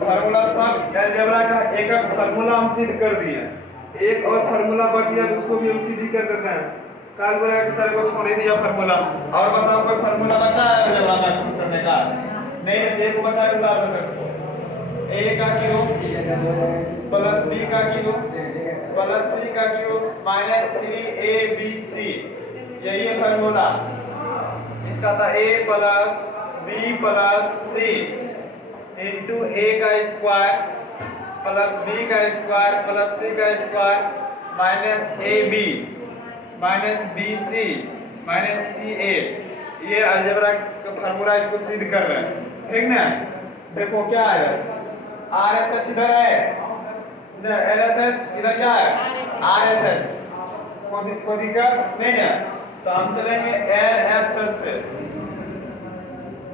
Formula सब algebra का एक एक फार्मूला हम सिद्ध कर दिए। एक और फार्मूला बच गया तो उसको भी हम सीधी कर देते हैं। कल बोला कि सर को छोड़ ही दिया फार्मूला। और बताओ कोई फार्मूला बचा है अलजेब्रा में प्रूव करने का? नहीं नहीं, एक बचा है, उतार देते हैं। a का क्यूब प्लस b का क्यूब प्लस c का क्यूब माइनस 3abc, यही है फार्मूला। इसका था a plus b plus c into a का स्क्वायर प्लस b का स्क्वायर प्लस c का square minus ab minus bc minus ca। ये अलजेब्रा का फार्मूला, इसको सिद्ध कर रहे हैं, ठीक ना। देखो क्या है, RSH इधर है, LSH इधर क्या है, RSH। कोई दिक्कत नहीं है, तो हम चलेंगे LSH से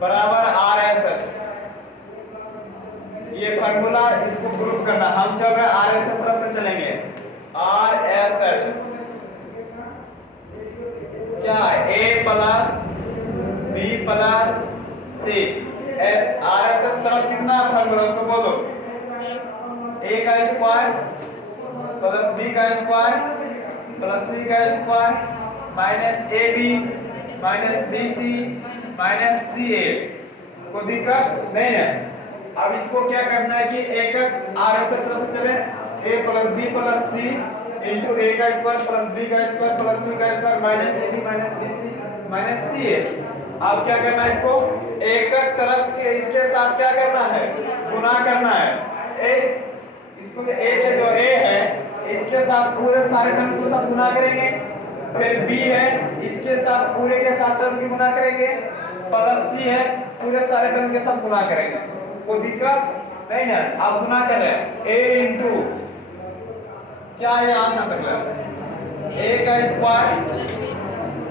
बराबर RSH। ये फार्मूला इसको प्रूव करना, हम चल रहे RSH तरफ से चलेंगे। RSH क्या है, A plus B plus C। RSH तरफ कितना फार्मूला, उसको बोलो। A का स्क्वायर प्लस B का स्क्वायर प्लस C का square minus AB minus BC minus CA। कोई दिक्कत नहीं है। अब इसको क्या करना है कि एक RSH तरफ चले, A plus B plus C into A का स्क्वायर प्लस B का स्क्वायर प्लस C का square minus AB minus BC minus CA। अब क्या करना है, इसको एक तरफ के इसके साथ क्या करना है, गुना करना है। इसको a के जो a है इसके साथ पूरे सारे टर्म के साथ गुना करेंगे, फिर b है इसके साथ पूरे के साथ टर्म की गुना करेंगे, प्लस c है पूरे सारे टर्म के साथ गुना करेंगे। कोई दिक्कत नहीं है। आप गुना कर रहे हैं a इंटू क्या है, आसान तक a का स्क्वायर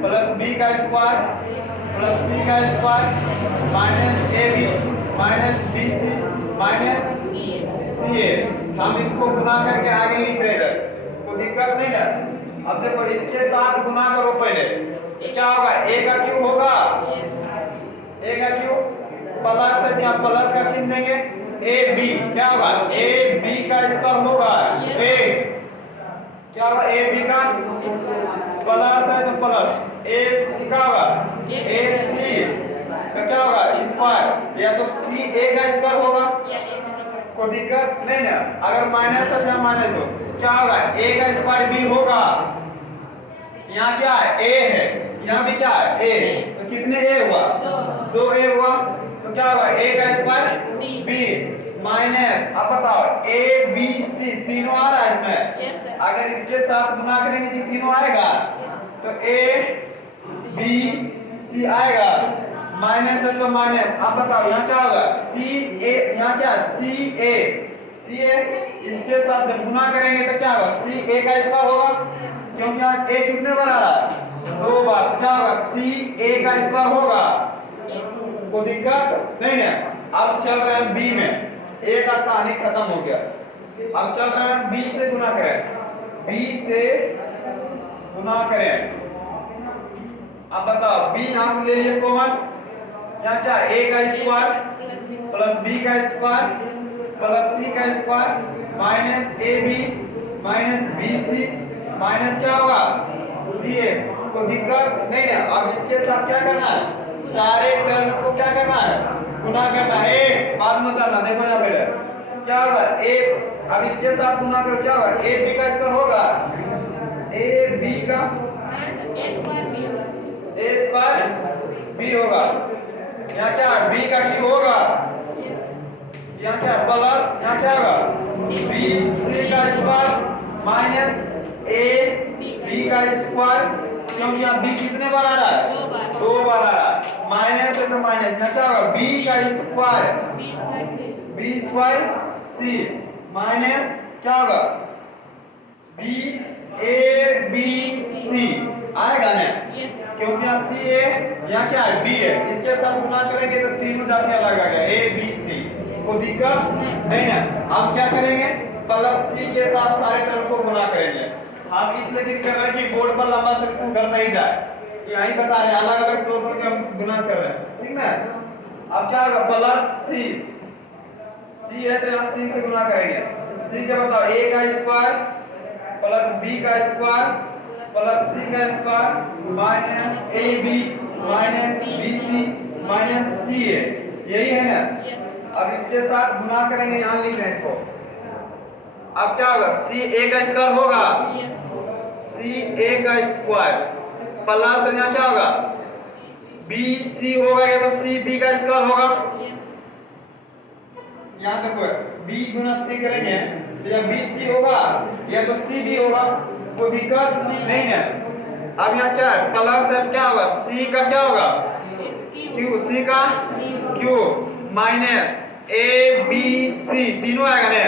प्लस b का स्क्वायर प्लस c का square minus ab minus bc minus ca। हम इसको गुना करके आगे लिख रहे हैं, कोई दिक्कत नहीं है। अब देखो इसके साथ गुना करो पहले, क्या होगा, a का क्यूब होगा, a का क्यूब प्लस है, यहाँ प्लस का चिन्ह देंगे, ab क्या होगा, ab का स्क्वायर होगा, a क्या होगा, ab का प्लस है तो प्लस, ac का होगा ac तो क्या होगा स्क्वायर, या तो ca का स्क्वायर होगा। कोई दिक्कत नहीं है। अगर माइनस है या माइनस तो क्या होगा, a का स्क्वायर b होगा। यहाँ क्या है, a है, यहाँ भी क्या है a, तो कितने a हुआ, 2a हुआ, तो क्या होगा a का स्क्वायर b माइनस, अब बताओ a b c तीनों आ रहा है इसमें, अगर इसके साथ गुना करेंगे तो तीनों आएगा, तो a b c आएगा, माइनस है तो माइनस। अब बताओ यहाँ क्या होगा, c a, यहाँ क्या c a इसके साथ जब गुना करेंगे तो क्या होगा, c a का स्क्वायर होगा, क्योंकि यहाँ a कितने बार आ रहा है, 2 बार, तो क्या होगा c a का स्क्वायर होगा। कोई दिक्कत नहीं है। अब चल रहे हैं b में, a का कहानी खत्म हो गया, अब चल रहे हैं b से गुना करें, b से गुना करें। अब बताओ b यहाँ ले लिए कॉमन, यहाँ क्या a का स्क्वायर प्लस b का स्क्वायर प्लस c का square minus ab minus bc minus क्या होगा ca। कोई दिक्कत नहीं है। अब इसके साथ क्या करना है, सारे टर्म को क्या करना है, गुना करना है। बात मत करना, देखो यहाँ पहले क्या होगा, a अब इसके साथ गुना करो, क्या होगा ab का स्क्वायर होगा, ab का a स्क्वायर b होगा, यहाँ क्या b का क्यूब होगा, यहाँ क्या प्लस, यहाँ क्या होगा bc का स्क्वायर माइनस ab का स्क्वायर, क्योंकि यहाँ b कितने बार आ रहा है, 2 बार आ रहा है, माइनस है तो माइनस, यहाँ क्या होगा b का square b square c minus क्या होगा b a b c आएगा ना, क्योंकि यहाँ c है, यहाँ क्या है b है, इसके साथ गुना करेंगे तो तीनों जातियां अलग आ गया a b c। कोई दिक्कत नहीं ना। अब क्या करेंगे, प्लस c के साथ सारे टर्म को गुना करेंगे। हम इसलिए लिख कर रहे हैं कि बोर्ड पर लंबा सेक्शन कर नहीं जाए, यही बता रहे हैं, अलग अलग तोड़ तोड़ के हम गुना कर रहे हैं, ठीक ना। अब क्या होगा प्लस c c है तो यहाँ c से गुना करेंगे। c के बताओ a का स्क्वायर प्लस b का स्क्वायर प्लस c का square minus ab minus bc minus ca, यही है ना। अब इसके साथ गुना करेंगे, यहाँ लिख रहे हैं इसको। अब क्या होगा, c a का स्क्वायर होगा, c a का स्क्वायर प्लस यहाँ क्या होगा b c होगा, या तो c b का स्क्वायर होगा। यहाँ देखो b गुना c करेंगे तो या b c होगा या तो c b होगा, कोई दिक्कत नहीं है। अब यहाँ क्या है, प्लस है क्या होगा, c का क्या होगा q, c का q minus a b c तीनों आएगा ना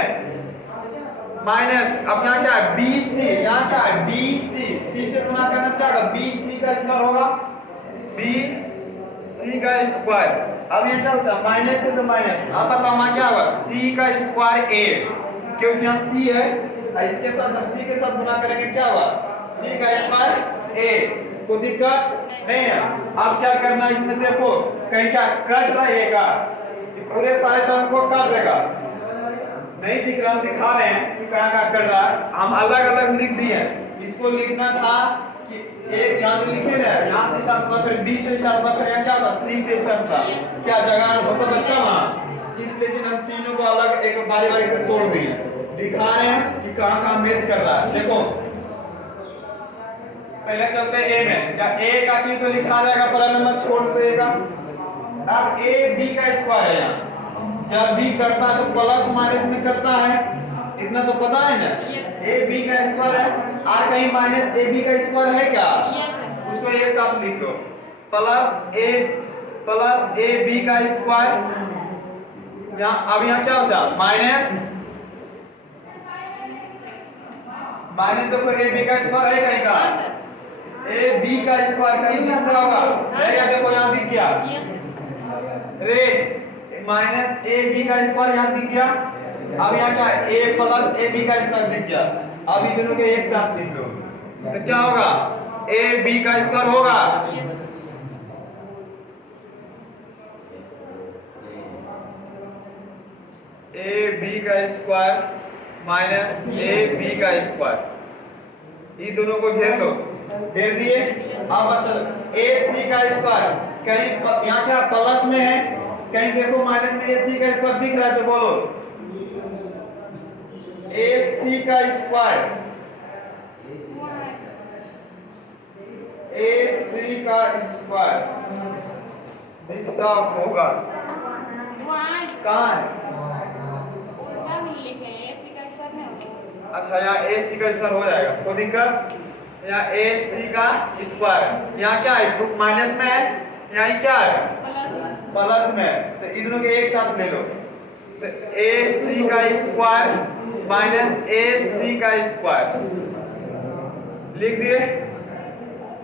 माइनस। अब यहाँ क्या है b c, यहाँ क्या है b c, c से गुना करना क्या होगा b c का स्क्वायर होगा, b c का स्क्वायर। अब ये क्या होता है माइनस से तो माइनस, अब बताओ वहां क्या होगा c का स्क्वायर a, क्योंकि यहाँ c है, इसके साथ जब c के साथ गुना करेंगे क्या होगा c का स्क्वायर a, कोई दिक्कत नहीं है। अब क्या करना है इसमें, देखो कहीं क्या कट रहेगा, पूरे सारे टर्म को काट देगा, नहीं दिख रहा, हम दिखा रहे हैं कि कहाँ कहाँ कट रहा है। हम अलग अलग लिख दिए, इसको लिखना था कि एक यहाँ तो लिखे ना, यहाँ से स्टार्ट हुआ फिर b से स्टार्ट हुआ फिर यहाँ क्या होगा c से स्टार्ट था, क्या जगह हो तो बचता वहाँ, इसलिए कि हम तीनों को अलग एक बारी बारी से तोड़ दिए, दिखा रहे हैं कि कहाँ कहाँ मैच कर रहा है। देखो पहले चलते हैं a में, जब a का चीज तो लिखा जाएगा, पहला नंबर छोड़ देगा। अब a b का स्क्वायर है, यहाँ जब b करता है तो प्लस माइनस में करता है, इतना तो पता है ना। a b का स्क्वायर है, और कहीं माइनस a b का स्क्वायर है क्या, उसको एक साथ लिख लो, प्लस a b का स्क्वायर। यहाँ अब यहाँ क्या हो जाए माइनस माइनस, देखो a b का स्क्वायर है कहीं का, a b का स्क्वायर कहीं दिख रहा होगा है क्या, देखो यहाँ दिख गया रे, माइनस a b का स्क्वायर यहाँ दिख गया। अब यहाँ क्या a प्लस a b का स्क्वायर दिख गया, अब इन दोनों के एक साथ लिख लो तो क्या होगा a b का स्क्वायर होगा, a b का स्क्वायर माइनस a b का स्क्वायर, इन दोनों को घेर लो, घेर दिए। अब चलो a c का स्क्वायर, कहीं यहाँ क्या प्लस में है, कहीं देखो माइनस में a c का स्क्वायर दिख रहा है तो बोलो a c का स्क्वायर, a c का स्क्वायर दिखता होगा, कहाँ है, अच्छा यहाँ a c का स्क्वायर हो जाएगा, कोई दिक्कत, यहाँ a c का स्क्वायर, यहाँ क्या है माइनस में है, यहाँ क्या है प्लस में, तो इन दोनों के एक साथ ले लो तो a c का स्क्वायर माइनस a c का स्क्वायर लिख दिए।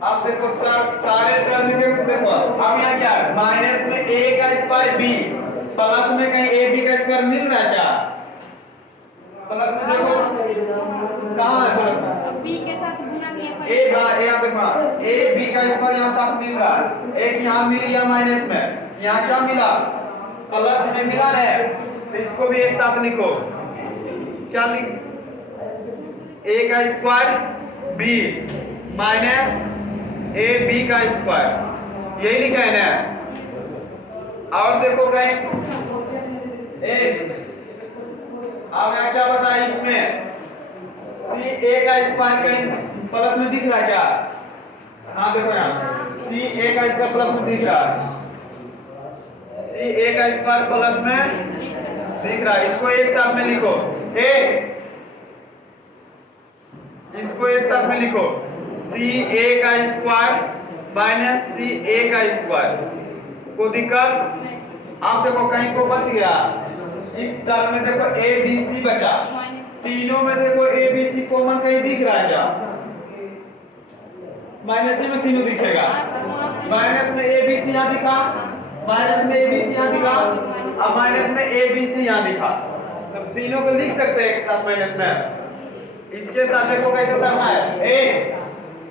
अब देखो सर सारे टर्म के देखो, अब यहाँ क्या है माइनस में a का स्क्वायर b, प्लस में कहीं a b का स्क्वायर मिल रहा है क्या, प्लस में देखो कहाँ है प्लस में b के साथ गुना किया a यहाँ देखो a b का स्क्वायर यहाँ साथ मिल रहा है, एक यहाँ मिल गया माइनस में, यहाँ क्या मिला प्लस में मिला है, तो इसको भी एक साथ लिखो, क्या लिख a का square b minus a b का स्क्वायर, यही लिखा है ना। और देखो कहीं अब यहाँ क्या बता इसमें c a का स्क्वायर कहीं प्लस में दिख रहा है क्या, हाँ देखो यहाँ c a का स्क्वायर प्लस में दिख रहा है, c a का स्क्वायर प्लस में दिख रहा है, इसको एक साथ में लिखो, इसको एक साथ में लिखो c a का स्क्वायर माइनस c a का स्क्वायर, को दिक्कत। अब देखो कहीं को बच गया, इस टर्म में देखो a b c बचा, तीनों में देखो a b c कॉमन कहीं दिख रहा है क्या, माइनस में तीनों दिखेगा, माइनस में a b c यहाँ दिखा, माइनस में a b c यहाँ दिखा, अब माइनस में a b c यहाँ दिखा, तब तीनों को लिख सकते हैं एक साथ माइनस में। इसके साथ देखो कैसे करना है, ए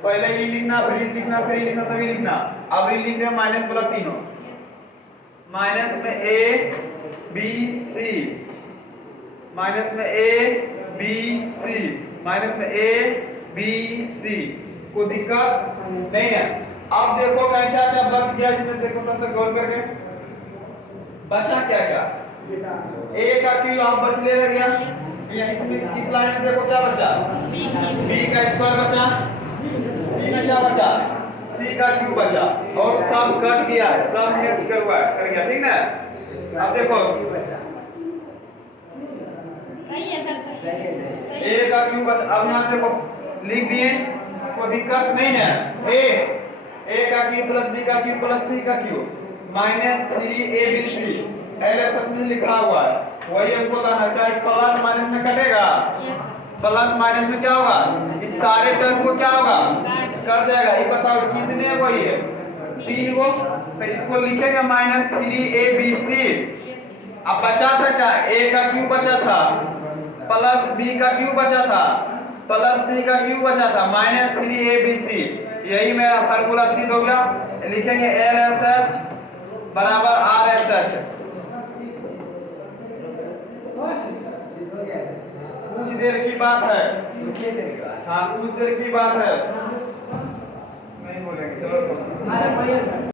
पहले ये लिखना फिर ये लिखना फिर ये लिखना तभी लिखना, अब ये लिख रहे हैं माइनस वाला तीनों, माइनस में a b c माइनस में ए बी सी, माइनस में ए बी सी। कोई दिक्कत नहीं है। अब देखो क्या क्या क्या बच गया इसमें, देखो थोड़ा सा गौर करके बचा क्या क्या। ए का क्यू आप बच ले गया, या इसमें इस लाइन में देखो क्या बचा, बी का स्क्वायर बचा, सी में क्या बचा, सी का क्यू बचा, और सब कट गया है, सब नेक्स्ट कर गया, ठीक ना। अब देखो सही है सर, सही है। ए का क्यू बचा। अब यहाँ देखो लिख दिए, कोई दिक्कत नहीं है। ए का क्यू प्लस बी का क्यू प्लस सी का क्यू माइनस 3abc एलएसएस में लिखा हुआ है, वही हमको लाना है। चाहे प्लस माइनस में कटेगा, प्लस माइनस में क्या होगा, इस सारे टर्म को क्या होगा, कट जाएगा। ये बताओ कितने वही है, 3 को, तो इसको लिखेंगे माइनस 3abc। अब बचा था क्या, ए का क्यू बचा था, प्लस बी का क्यू बचा था, प्लस सी का क्यू बचा था, माइनस 3abc। यही मेरा फार्मूला सिद्ध हो गया। लिखेंगे LSH बराबर RSH। कुछ देर की बात है, हाँ कुछ देर की बात है, नहीं बोलेंगे, चलो।